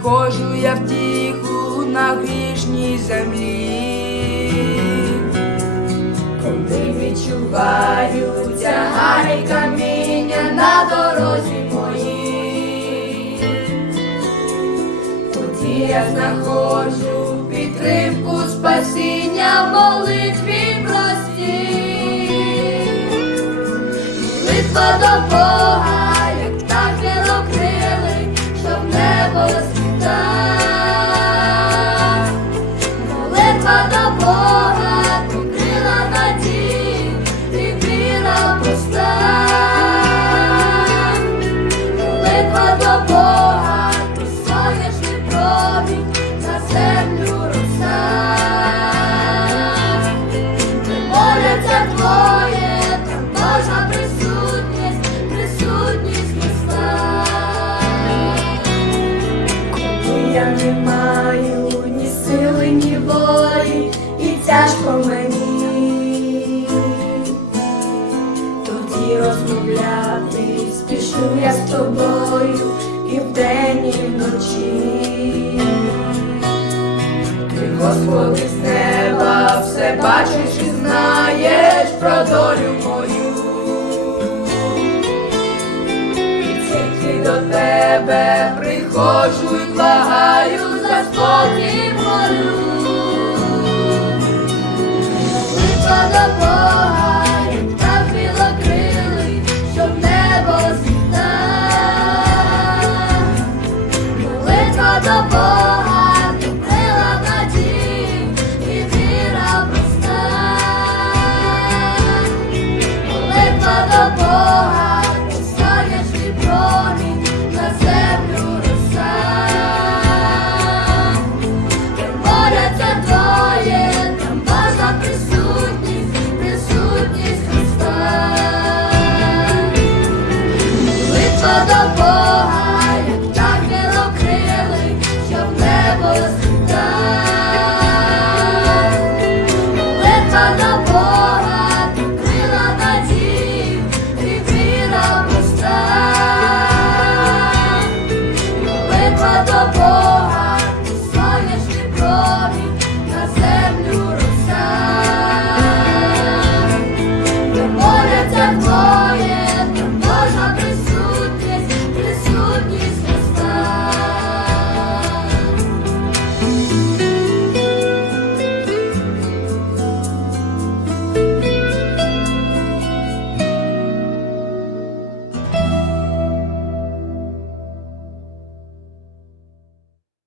знаходжу я втіху на грішній землі. Коли відчуваю тягар і каміння на дорозі моїй, тоді я знаходжу підтримку спасіння в молитві простій. Молитва до Бога, вдень, і вночі. Ти, Господи, з неба все бачиш і знаєш про долю мою. І тільки до тебе приходжу і благаю. до Бога, як так крили, що небо злітав. До Бога, крила надії, і віра пуста. Молитва до Бога, у крові.